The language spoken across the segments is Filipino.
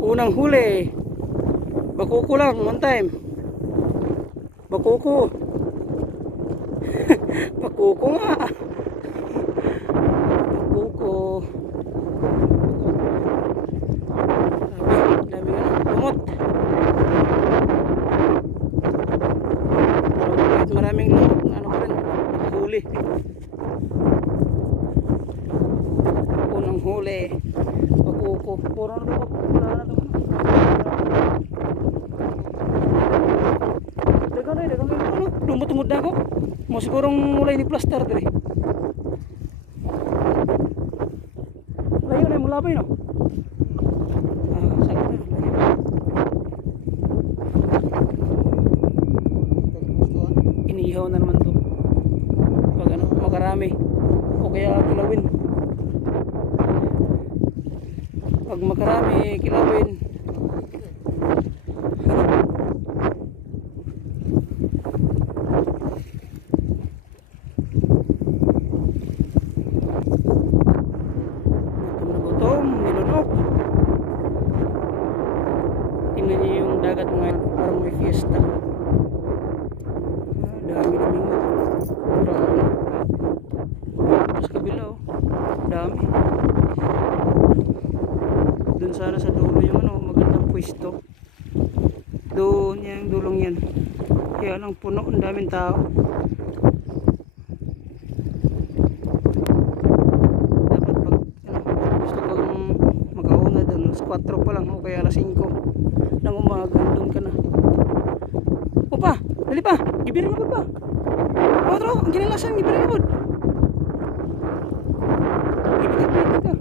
Unang huli. Bakuko lang, one time. Bakuko. Bakuko nga. Bakuko. Dami nga lumot. Maraming lumot na ano ka rin. Huli. Unang huli. Bakuko. Puro na lumot. Wala na ito. Lumot-lumot na ako. Mo sigurong mulai ni plaster dire. Layo na mula pa yun. Sakit na. Layo. Inihaw na naman to. Pag ano, makarami. O kaya kilawin. Pag makarami, kilawin. Tingnan niyo yung dagat ngayon, parang may fiesta. Dami naming marami. Sa kabila oh, dami. Doon sana sa dulo yung ano, magandang pwesto. Doon yung dulong yan. Kaya lang puno, ang daming tao. Dapat pag ano, gusto kong makauna doon, alas 4 pa lang o kaya alas 5 ng umaga, doon ka na. Opa, dali pa, gibirin mo pa. Otro, ang ginalasan, gibirin mo. Gibirin ka.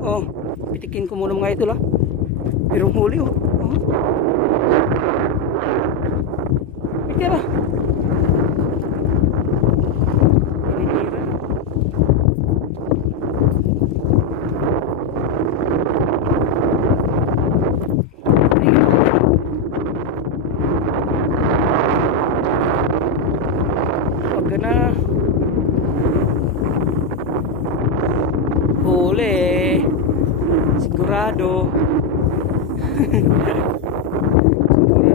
Oh, pitikin ko muna mga ito lah. Pirong huli oh. Pikir lah. Na huli sigurado. Sigurado huli.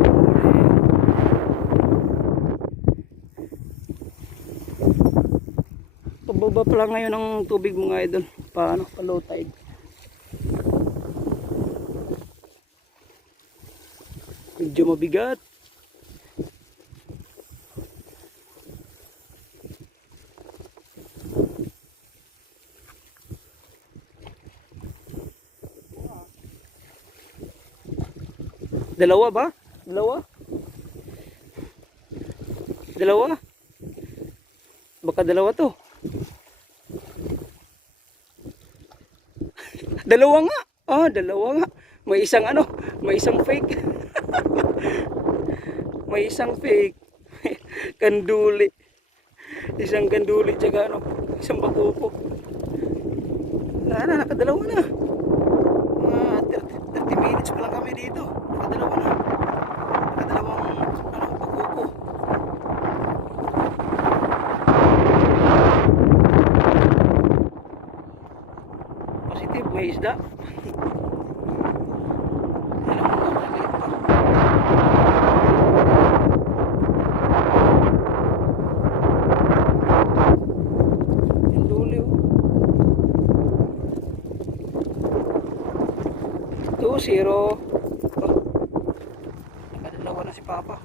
Pababa pa lang ngayon ang tubig mga idol, paano pa low tide. Medyo mabigat. Dalawa ba? Dalawa? Dalawa? Baka dalawa to. Dalawa nga. Ah, dalawa nga. May isang ano, may isang fake. May isang fake. Kanduli. Isang kanduli tsaka ano, isang bakuko. Nakadalawa na. 30 minutes pa lang kami dito. Nakadalawa na. Nakadalawang ano, bakuko. Positive, may isda. Zero. Oh. Nakadalawa na si Papa.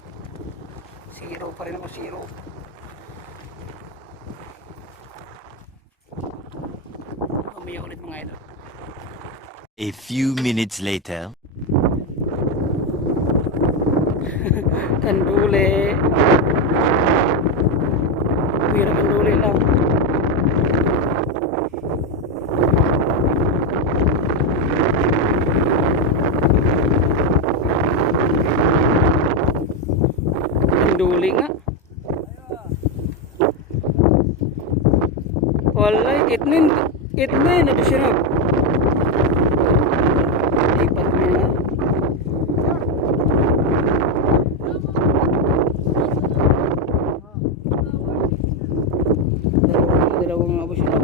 Zero pa rin ako, zero. Mamaya ulit mga idol. A few minutes later. Kanduli. Pira kanduli lang. Duli nga. Walay, itnin ito siya. Lipat mo yan. Dalawang nga ba siya?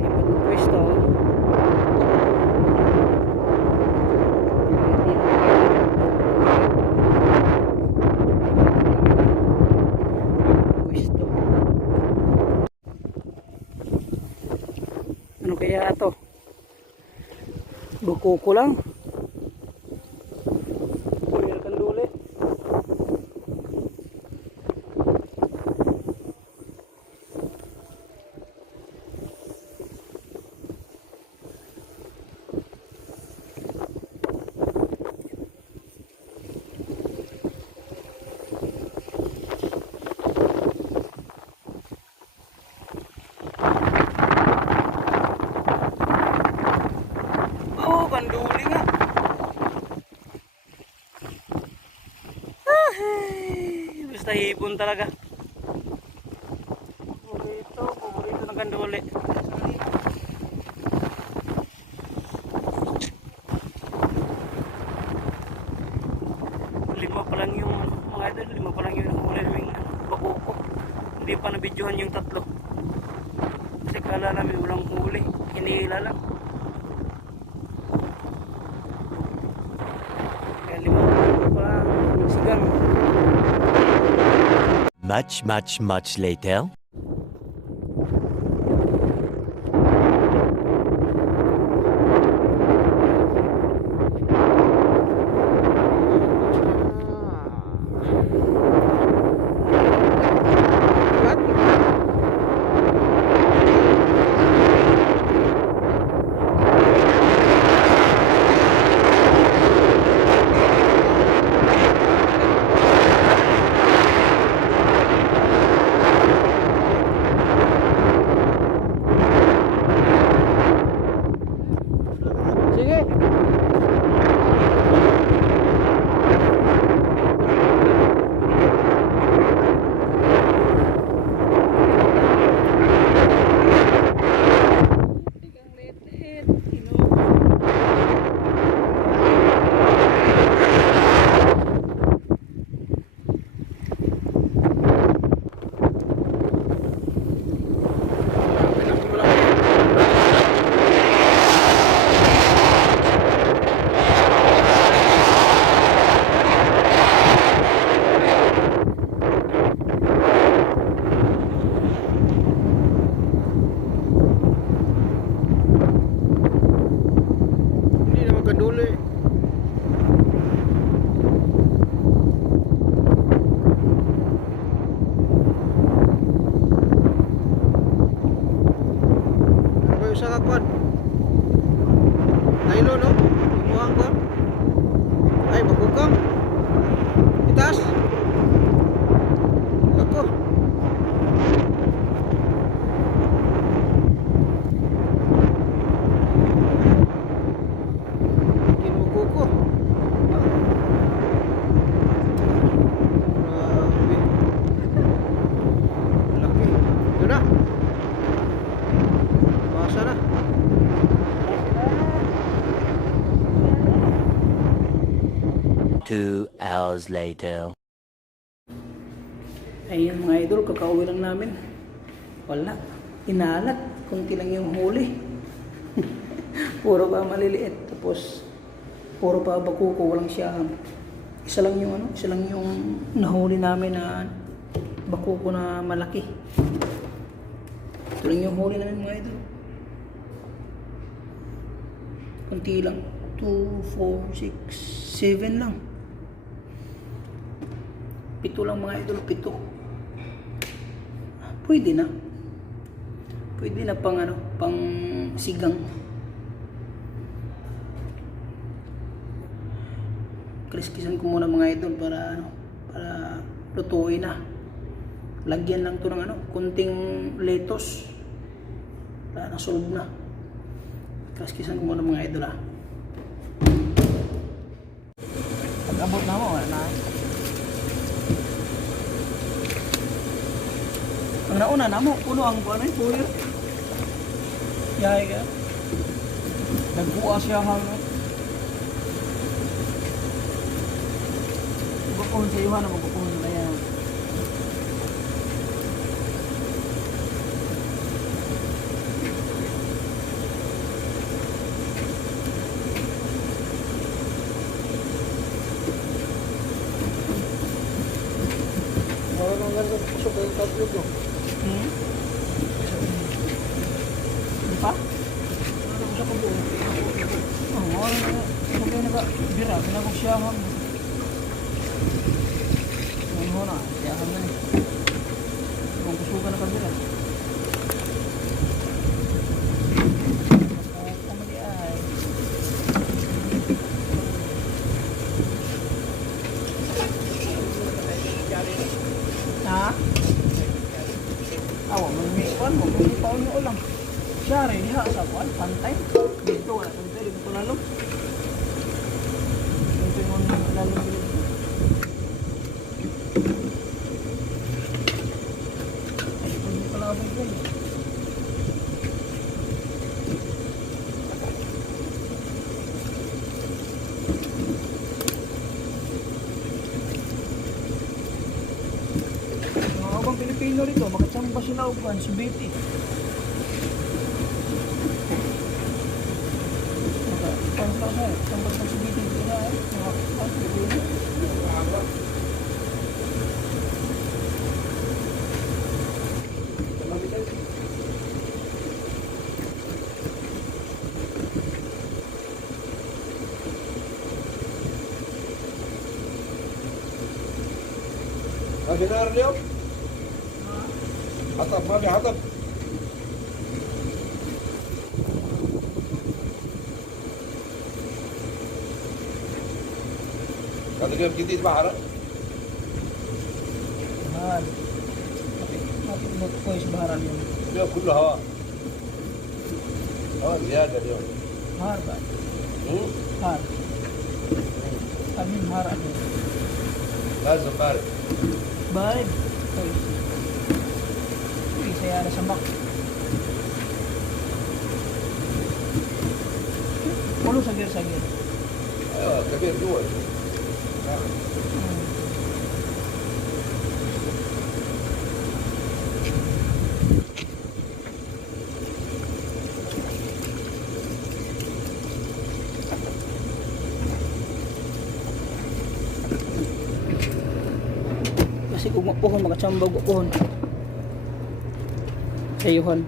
Lipat mo pwesto. Ano kaya ito? Buko ko lang. Puyar kanduli. Oh, kanduli nga. Ay, basta hipon talaga. Paborito ng kanduli. Lima pa lang yung mga idol, lima pa lang yung huli naming bakuko. Hindi pa nabidyohan yung tatlo. Kasi kala namin walang huli, hinihila lang. Kaya lima pa sigang. Much later. Sige. Hindi naman kaduli. Ano ba yung sa kakwan? Nailo no? Imuhang ko? Ay, bakukang. Itas? Ako. Kinukuko. Grabe. Laki. Ito na. Basa na. 2 hours later. Ayun mga idol, kakauwi lang namin. Wala. Inalat. Kunti lang yung huli. Puro pa maliliit. Tapos, puro pa bakuko. Walang siyaham. Isa lang yung nahuli namin na bakuko na malaki. Ito lang yung huli namin mga idol. Kunti lang. 2, 4, 6, 7 lang. 7 lang mga idol, 7. Pwede na. Pwede na pang pang sigang. Kriskisan ko muna mga idol para para lutuin na. Lagyan lang to ng kunting lettuce. Para nasolve na. Kriskisan ko muna mga idol Pag-abot na mo, wala na. Ang nauna na mo, puno ang buwan ay puyo. Yay ka. Nagbuwa siya hanggang. Magpupuhon sa iyo na magpupuhon na yan. Marunong lang ang pusok ang tatlog no? Di pa? sa kubo. Oh, ano na. Sabi na bira, pinabog siya ham. Ano na, siya ham na eh. Kung kusugan na kabira. Kamali ay. Ha? Awa, magmikon mo, magmipaon nyo ulang. Siya rin, ha, sa kuwan, pantay. Dito, wala pantay, dito lalo. Dito yung lalo dito. Ay, hindi pala ako dito. Mga abang Pilipino rito, makatsamba sila upuan, subiti. Sampai sa subiti sila eh. Mga Pilipino. Lagi na rin yun? Hatap, mami, hatap. Kata dia begitu di bahara. Mahal. Mati buat koi sebaharan yun. Dia kullu hawa. Oh, dia ada dia. Mahal ba? Mahal. Kami mahal ano. Lazim bari. Baik. Koi. Hindi saya ada sambak. Puluh sagir-sagir. Ayo, kabir dua. Kasi kung mapuhon, makachambag upuhon. Sayuhan.